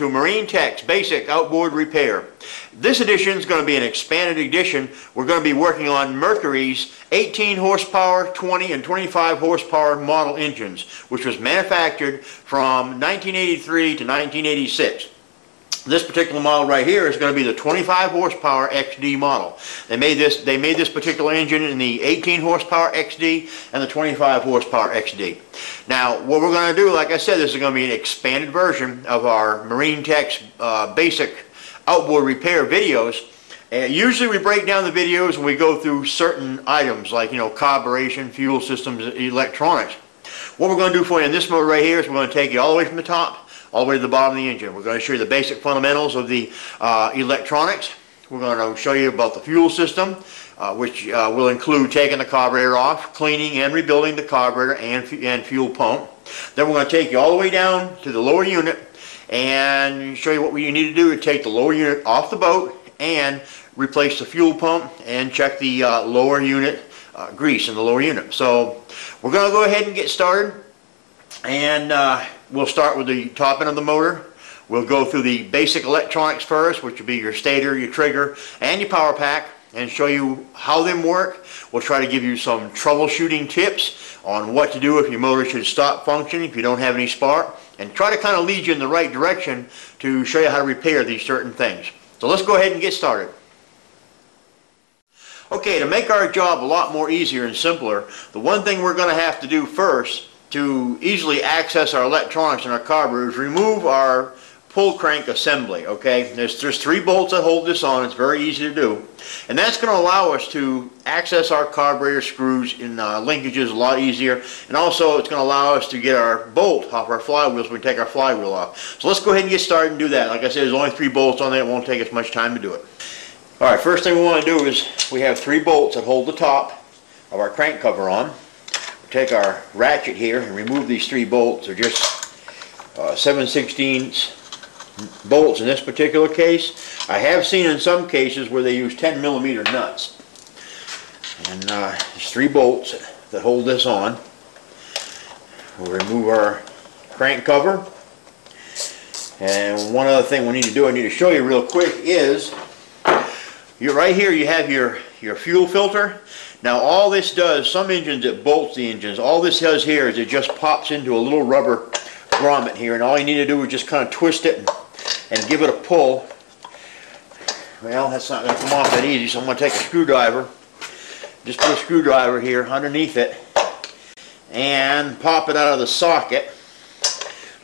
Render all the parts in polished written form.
to Marine Tech's Basic Outboard Repair. This edition is going to be an expanded edition. We're going to be working on Mercury's 18 horsepower, 20 and 25 horsepower model engines, which was manufactured from 1983 to 1986. This particular model right here is going to be the 25 horsepower XD model. They made this particular engine in the 18 horsepower XD and the 25 horsepower XD. Now, what we're going to do, like I said, this is going to be an expanded version of our Marine Tech's basic outboard repair videos. Usually we break down the videos and we go through certain items like, carburation, fuel systems, electronics. What we're going to do for you in this mode right here is we're going to take you all the way from the top all the way to the bottom of the engine. We're going to show you the basic fundamentals of the electronics. We're going to show you about the fuel system, which will include taking the carburetor off, cleaning and rebuilding the carburetor and fuel pump. Then we're going to take you all the way down to the lower unit and show you what you need to do to take the lower unit off the boat and replace the fuel pump and check the lower unit grease in the lower unit. So we're going to go ahead and get started, and we'll start with the top end of the motor. We'll go through the basic electronics first, which will be your stator, your trigger, and your power pack, and show you how them work. We'll try to give you some troubleshooting tips on what to do if your motor should stop functioning, if you don't have any spark, and try to kind of lead you in the right direction to show you how to repair these certain things. So let's go ahead and get started. Okay, to make our job a lot more easier and simpler, the one thing we're going to have to do first to easily access our electronics and our carburetor is remove our pull crank assembly. Okay, there's 3 bolts that hold this on. It's very easy to do, and that's going to allow us to access our carburetor screws in linkages a lot easier, and also it's going to allow us to get our bolt off our flywheels when we take our flywheel off. So let's go ahead and get started and do that. Like I said, there's only 3 bolts on there. It won't take us much time to do it. Alright, first thing we want to do is we have 3 bolts that hold the top of our crank cover on. Take our ratchet here and remove these 3 bolts. They're just 7/16 bolts in this particular case. I have seen in some cases where they use 10mm nuts. And there's 3 bolts that hold this on. We'll remove our crank cover. And one other thing we need to do, I need to show you real quick, is right here you have your fuel filter. Now all this does, some engines it bolts the engines, all this does here is it just pops into a little rubber grommet here, and all you need to do is just kind of twist it and give it a pull. Well, that's not going to come off that easy, so I'm going to take a screwdriver, just put a screwdriver here underneath it and pop it out of the socket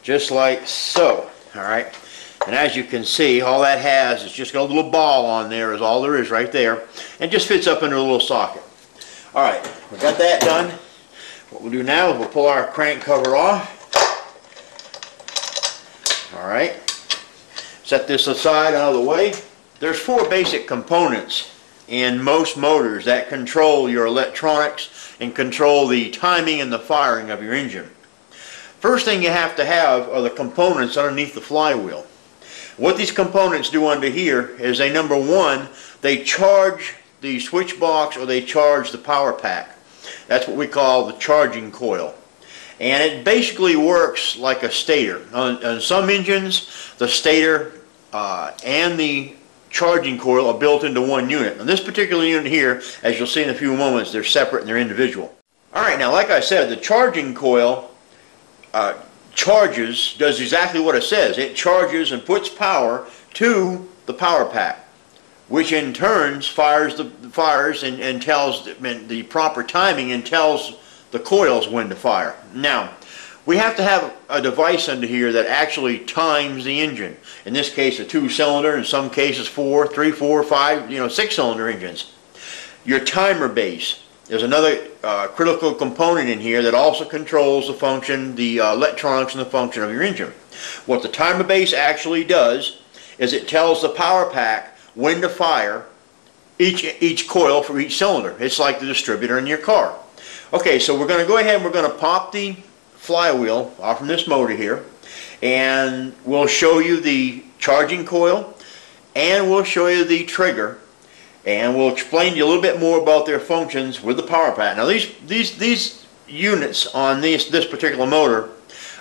just like so. Alright, and as you can see, all that has is just got a little ball on there, is all there is right there, and just fits up into a little socket. Alright, we got that done. What we'll do now is we'll pull our crank cover off. Alright, set this aside out of the way. There's 4 basic components in most motors that control your electronics and control the timing and the firing of your engine. First thing you have to have are the components underneath the flywheel. What these components do under here is they, number one, they charge the switch box or they charge the power pack. That's what we call the charging coil. And it basically works like a stator. On some engines, the stator and the charging coil are built into one unit. On this particular unit here, as you'll see in a few moments, they're separate and they're individual. Alright, now like I said, the charging coil does exactly what it says. It charges and puts power to the power pack, which in turn fires and tells the proper timing and tells the coils when to fire. Now, we have to have a device under here that actually times the engine. In this case, a 2-cylinder, in some cases 4, 3, 4, 5, 6-cylinder engines. Your timer base is another critical component in here that also controls the function, the electronics and the function of your engine. What the timer base actually does is it tells the power pack when to fire each coil for each cylinder. It's like the distributor in your car. Okay, so we're going to go ahead and we're going to pop the flywheel off from this motor here, and we'll show you the charging coil and we'll show you the trigger, and we'll explain to you a little bit more about their functions with the power pack. Now these units on this particular motor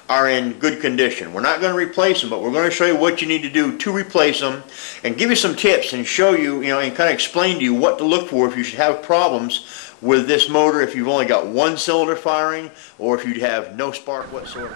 are in good condition. We're not going to replace them, but we're going to show you what you need to do to replace them and give you some tips and show you, and kind of explain to you what to look for if you should have problems with this motor, if you've only got one cylinder firing or if you have no spark whatsoever.